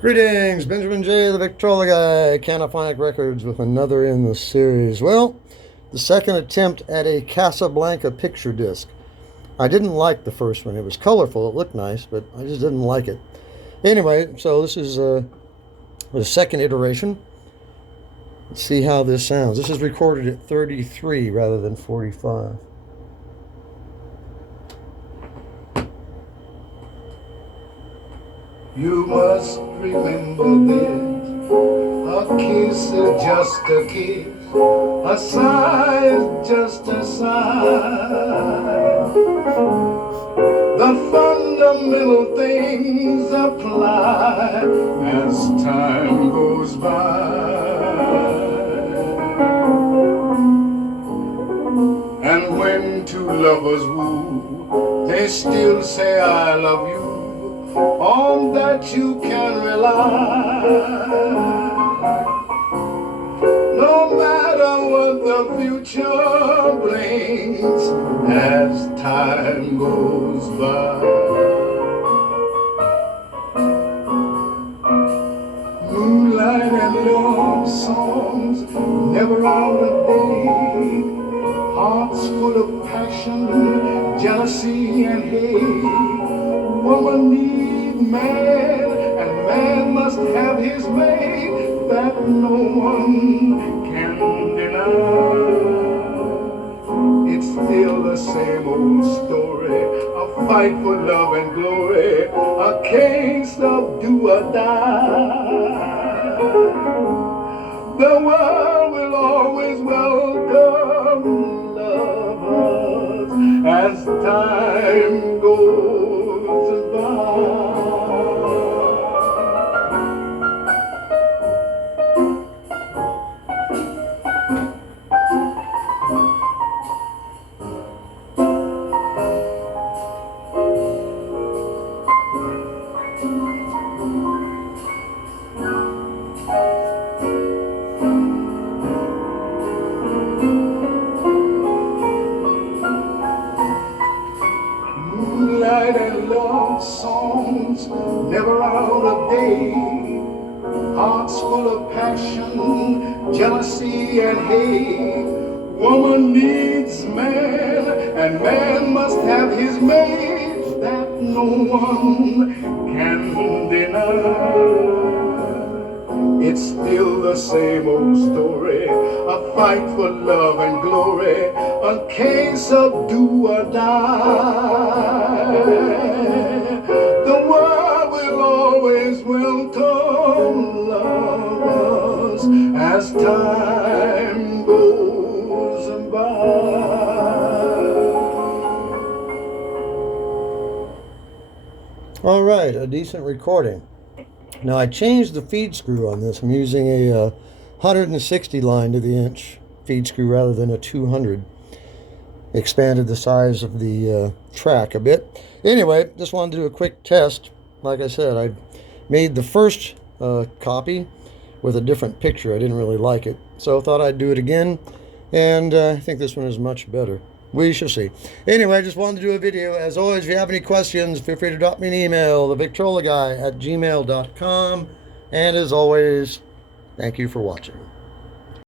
Greetings, Benjamin J, the Victrola Guy, Canophonic Records with another in the series. Well, the second attempt at a Casablanca picture disc. I didn't like the first one. It was colorful, it looked nice, but I just didn't like it. Anyway, so this is the second iteration. Let's see how this sounds. This is recorded at 33 rather than 45. You must remember this, a kiss is just a kiss, a sigh is just a sigh. The fundamental things apply as time goes by. And when two lovers woo, they still say I love you. On that you can rely. No matter what the future brings as time goes by. Moonlight and love songs never out of date. Hearts full of passion, jealousy and hate. Woman needs man, and man must have his mate, that no one can deny. It's still the same old story, a fight for love and glory, a case of do or die. The world will always welcome lovers as time goes by. Moonlight and love songs never out of date. Hearts full of passion, jealousy and hate. Woman needs man, and man must have his mate, that no one can deny. It's still the same old story, a fight for love and glory, a case of do or die. The world will always welcome lovers as time goes by. All right, a decent recording. Now I changed the feed screw on this. I'm using a 160 line to the inch feed screw rather than a 200. Expanded the size of the track a bit. Anyway, just wanted to do a quick test. Like I said, I made the first copy with a different picture. I didn't really like it, so I thought I'd do it again, and I think this one is much better. We shall see. Anyway, I just wanted to do a video. As always, if you have any questions, feel free to drop me an email, thevictrolaguy@gmail.com. And as always, thank you for watching.